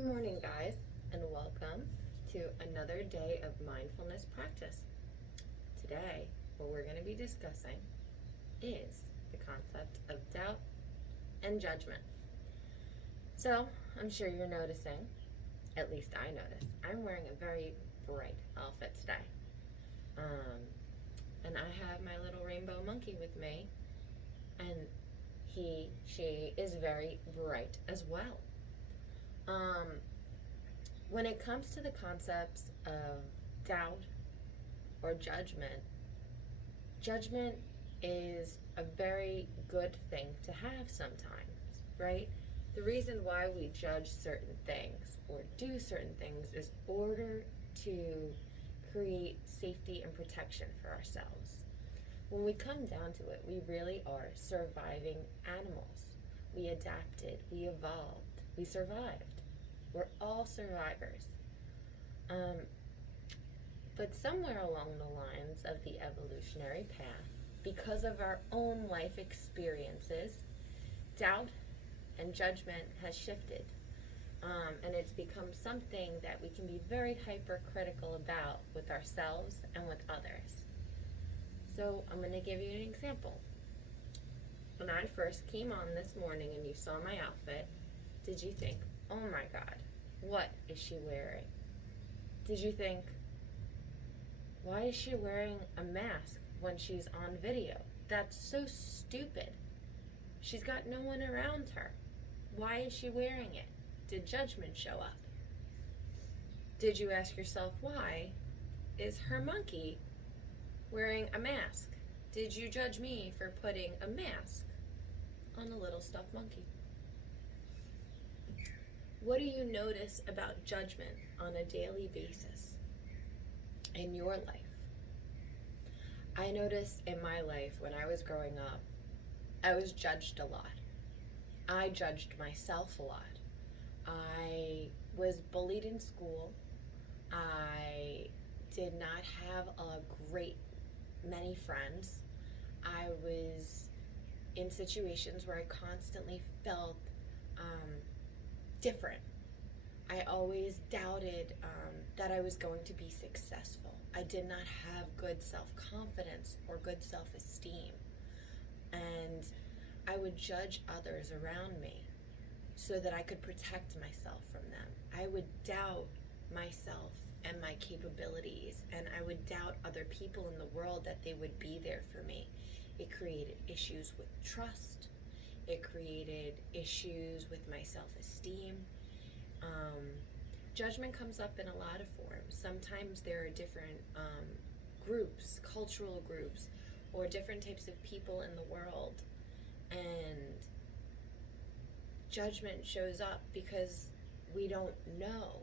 Good morning, guys, and welcome to another day of mindfulness practice. Today, what we're going to be discussing is the concept of doubt and judgment. So, I'm sure you're noticing, at least I notice, I'm wearing a very bright outfit today. And I have my little rainbow monkey with me, and she is very bright as well. When it comes to the concepts of doubt or judgment is a very good thing to have sometimes, right? The reason why we judge certain things or do certain things is order to create safety and protection for ourselves. When we come down to it, we really are surviving animals. We adapted, we evolved, we survived. We're all survivors. But somewhere along the lines of the evolutionary path, because of our own life experiences, doubt and judgment has shifted. And it's become something that we can be very hypercritical about with ourselves and with others. So I'm going to give you an example. When I first came on this morning and you saw my outfit, did you think, oh my God, what is she wearing? Did you think, why is she wearing a mask when she's on video? That's so stupid. She's got no one around her. Why is she wearing it? Did judgment show up? Did you ask yourself, why is her monkey wearing a mask? Did you judge me for putting a mask on a little stuffed monkey? What do you notice about judgment on a daily basis in your life? I noticed in my life when I was growing up, I was judged a lot. I judged myself a lot. I was bullied in school. I did not have a great many friends. I was in situations where I constantly felt different. I always doubted that I was going to be successful. I did not have good self-confidence or good self-esteem. And I would judge others around me so that I could protect myself from them. I would doubt myself and my capabilities, and I would doubt other people in the world that they would be there for me. It created issues with trust. It created issues with my self-esteem. Judgment comes up in a lot of forms. Sometimes there are different groups, cultural groups, or different types of people in the world. And judgment shows up because we don't know.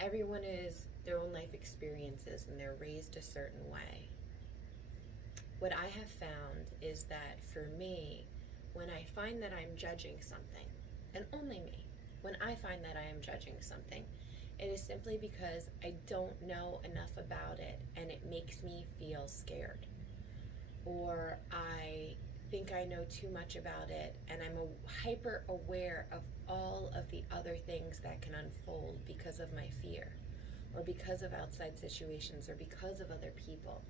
Everyone is their own life experiences and they're raised a certain way. What I have found is that for me, when I find that I'm judging something, and only me, when I find that I am judging something, it is simply because I don't know enough about it and it makes me feel scared. Or I think I know too much about it and I'm hyper aware of all of the other things that can unfold because of my fear, or because of outside situations, or because of other people.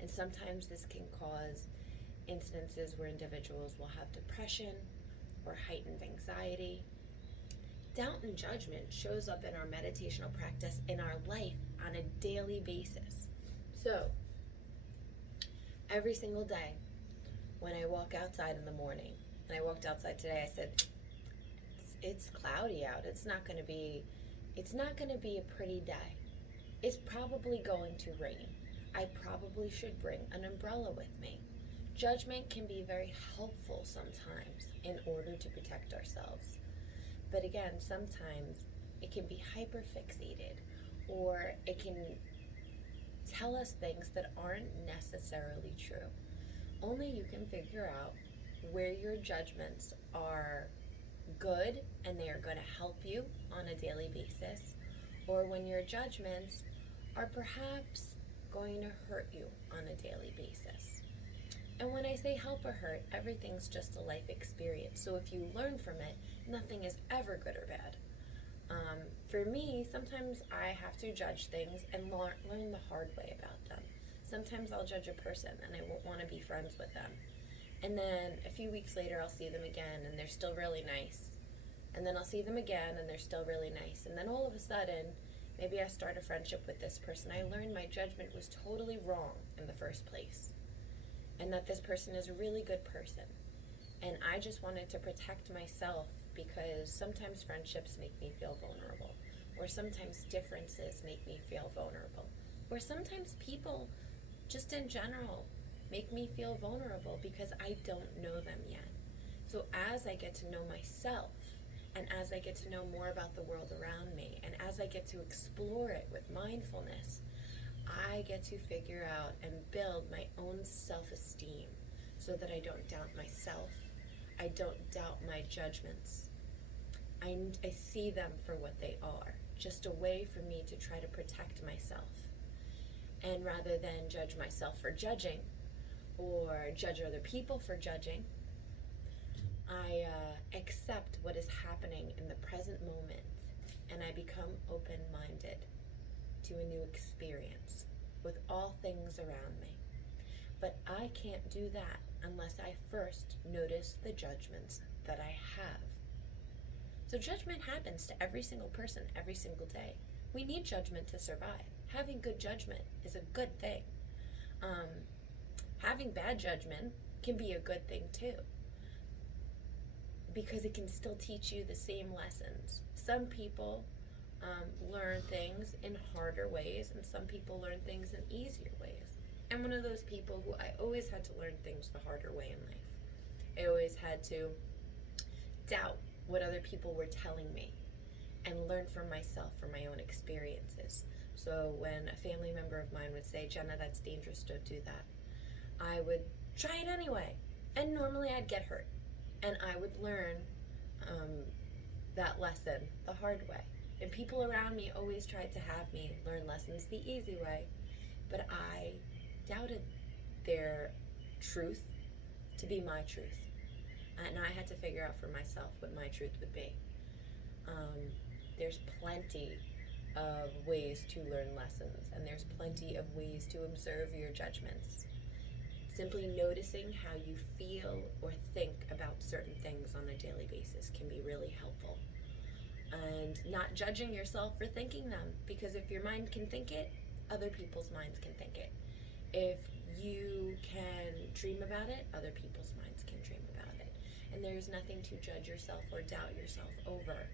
And sometimes this can cause instances where individuals will have depression or heightened anxiety. Doubt and judgment shows up in our meditational practice in our life on a daily basis. So, every single day when I walk outside in the morning, and I walked outside today, I said, it's cloudy out. It's not going to be a pretty day. It's probably going to rain. I probably should bring an umbrella with me. Judgment can be very helpful sometimes in order to protect ourselves. But again, sometimes it can be hyper-fixated, or it can tell us things that aren't necessarily true. Only you can figure out where your judgments are good and they are going to help you on a daily basis, or when your judgments are perhaps going to hurt you on a daily basis. And when I say help or hurt, everything's just a life experience. So if you learn from it, nothing is ever good or bad. For me, sometimes I have to judge things and learn the hard way about them. Sometimes I'll judge a person and I won't want to be friends with them. And then a few weeks later, I'll see them again and they're still really nice. And then I'll see them again and they're still really nice. And then all of a sudden, maybe I start a friendship with this person. I learned my judgment was totally wrong in the first place. And that this person is a really good person. And I just wanted to protect myself because sometimes friendships make me feel vulnerable. Or sometimes differences make me feel vulnerable. Or sometimes people, just in general, make me feel vulnerable because I don't know them yet. So as I get to know myself, and as I get to know more about the world around me, and as I get to explore it with mindfulness, I get to figure out and build my own self-esteem so that I don't doubt myself. I don't doubt my judgments. I see them for what they are, just a way for me to try to protect myself. And rather than judge myself for judging, or judge other people for judging, I accept what is happening in the present moment, and I become open-minded to a new experience with all things around me. But I can't do that unless I first notice the judgments that I have. So judgment happens to every single person every single day. We need judgment to survive. Having good judgment is a good thing. Having bad judgment can be a good thing too, because it can still teach you the same lessons. Some people learn things in harder ways, and some people learn things in easier ways. I'm one of those people who I always had to learn things the harder way in life. I always had to doubt what other people were telling me and learn from myself, from my own experiences. So when a family member of mine would say, "Jenna, that's dangerous, don't do that," I would try it anyway. And normally I'd get hurt. And I would learn that lesson the hard way. And people around me always tried to have me learn lessons the easy way. But I doubted their truth to be my truth. And I had to figure out for myself what my truth would be. There's plenty of ways to learn lessons, and there's plenty of ways to observe your judgments. Simply noticing how you feel or think about certain things on a daily basis can be really helpful. And not judging yourself for thinking them, because if your mind can think it, other people's minds can think it. If you can dream about it, other people's minds can dream about it. And there's nothing to judge yourself or doubt yourself over.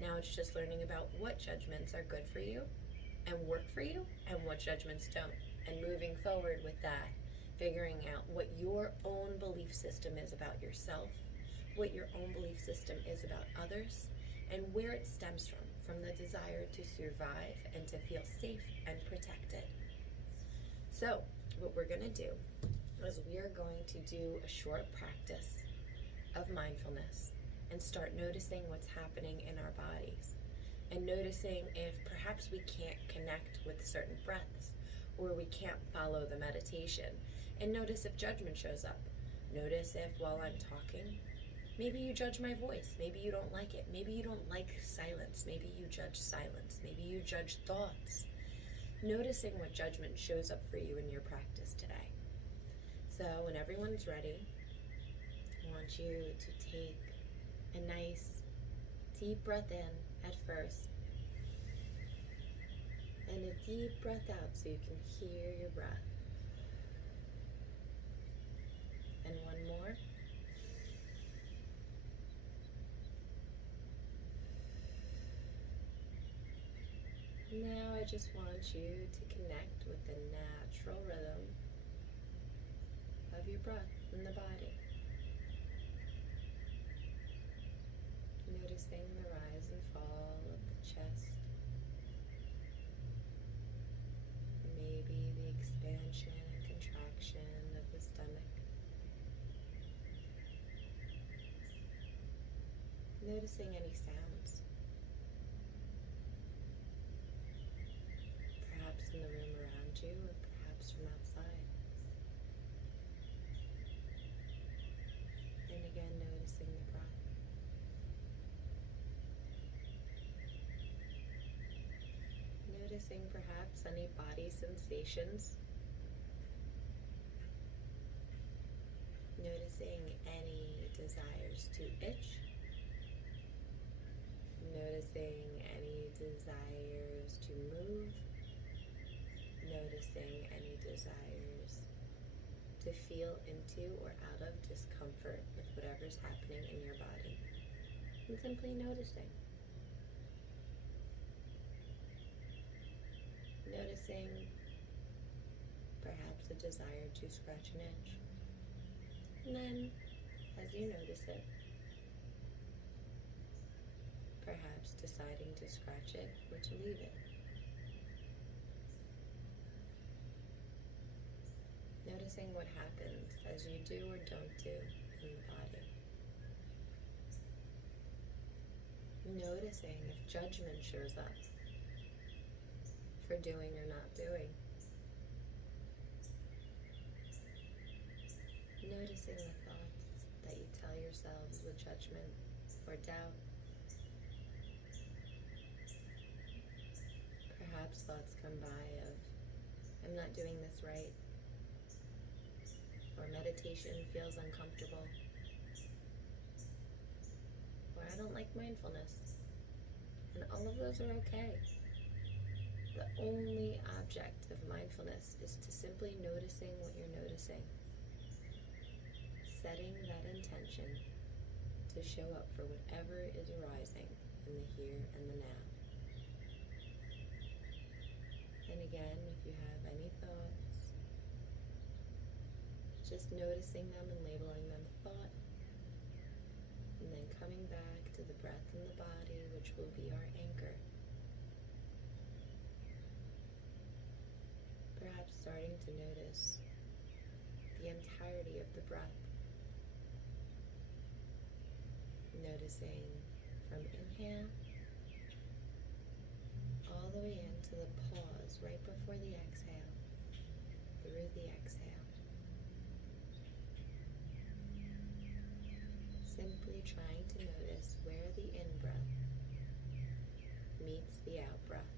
Now it's just learning about what judgments are good for you and work for you, and what judgments don't, and moving forward with that. Figuring out what your own belief system is about yourself, what your own belief system is about others, and where it stems from the desire to survive and to feel safe and protected. So, what we're going to do is we are going to do a short practice of mindfulness and start noticing what's happening in our bodies, and noticing if perhaps we can't connect with certain breaths, or we can't follow the meditation. And notice if judgment shows up. Notice if while I'm talking, maybe you judge my voice, maybe you don't like it, maybe you don't like silence, maybe you judge silence, maybe you judge thoughts. Noticing what judgment shows up for you in your practice today. So when everyone's ready, I want you to take a nice deep breath in at first, and a deep breath out so you can hear your breath. And one more. Now I just want you to connect with the natural rhythm of your breath in the body. Noticing the rise and fall of the chest. Maybe the expansion and contraction of the stomach. Noticing any sounds, perhaps in the room around you or perhaps from outside. And again, noticing the breath. Noticing perhaps any body sensations. Noticing any desires to itch. Noticing any desires to move. Noticing any desires to feel into or out of discomfort with whatever's happening in your body. And simply noticing. Noticing perhaps a desire to scratch an itch. And then, as you notice it, perhaps deciding to scratch it or to leave it. Noticing what happens as you do or don't do in the body. Noticing if judgment shows up for doing or not doing. Noticing the thoughts that you tell yourselves with judgment or doubt. Perhaps thoughts come by of, I'm not doing this right, or meditation feels uncomfortable, or I don't like mindfulness. And all of those are okay. The only object of mindfulness is to simply noticing what you're noticing. Setting that intention to show up for whatever is arising in the here and the now. And again, if you have any thoughts, just noticing them and labeling them thought, and then coming back to the breath in the body, which will be our anchor. Perhaps starting to notice the entirety of the breath. Noticing from inhale all the way into the pause right before the exhale, through the exhale. Simply trying to notice where the in-breath meets the out-breath.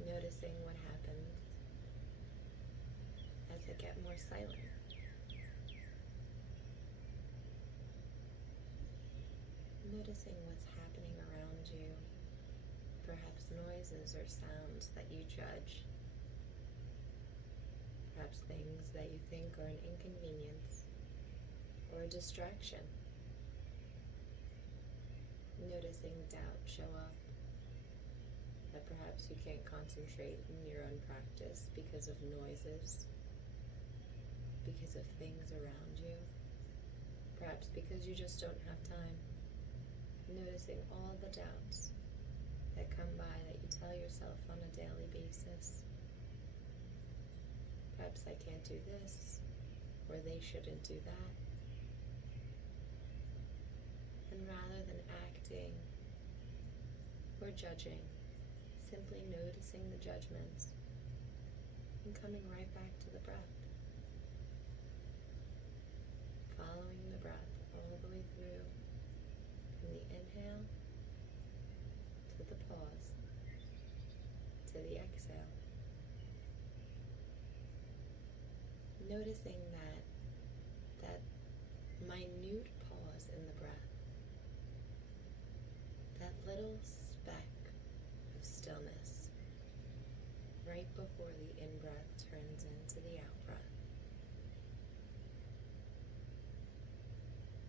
Noticing what happens as I get more silent. Noticing what's happening around you, perhaps noises or sounds that you judge, perhaps things that you think are an inconvenience or a distraction. Noticing doubt show up, that perhaps you can't concentrate in your own practice because of noises, because of things around you, perhaps because you just don't have time. Noticing all the doubts that come by that you tell yourself on a daily basis. Perhaps I can't do this, or they shouldn't do that. And rather than acting or judging, simply noticing the judgments and coming right back to the breath. Following the breath all the way through, from the inhale to the pause, to the exhale. Noticing that minute pause in the breath, that little speck of stillness right before the in-breath turns into the out-breath.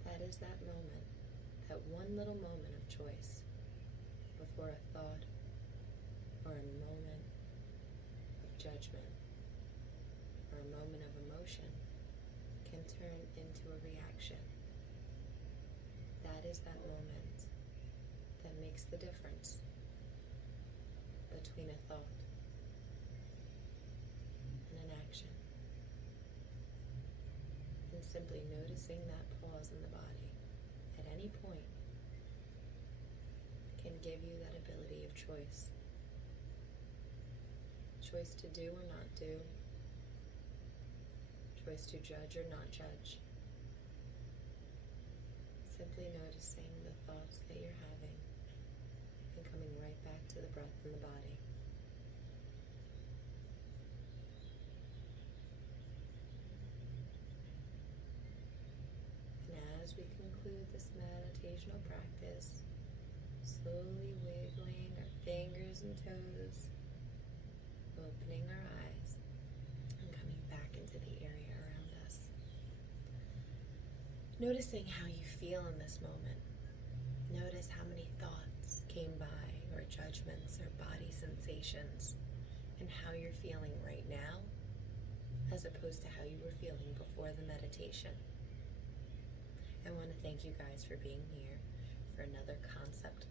That is that moment, that one little moment of choice before a thought or a moment of judgment or a moment of emotion can turn into a reaction. That is that moment that makes the difference between a thought and an action. And simply noticing that pause in the body at any point can give you that ability of choice choice to do or not do, choice to judge or not judge. Simply noticing the thoughts that you're having and coming right back to the breath in the body. And as we conclude this meditational practice, slowly wiggling our fingers and toes, opening our eyes, and coming back into the area around us. Noticing how you feel in this moment. Notice how many thoughts came by, or judgments, or body sensations, and how you're feeling right now, as opposed to how you were feeling before the meditation. I want to thank you guys for being here for another concept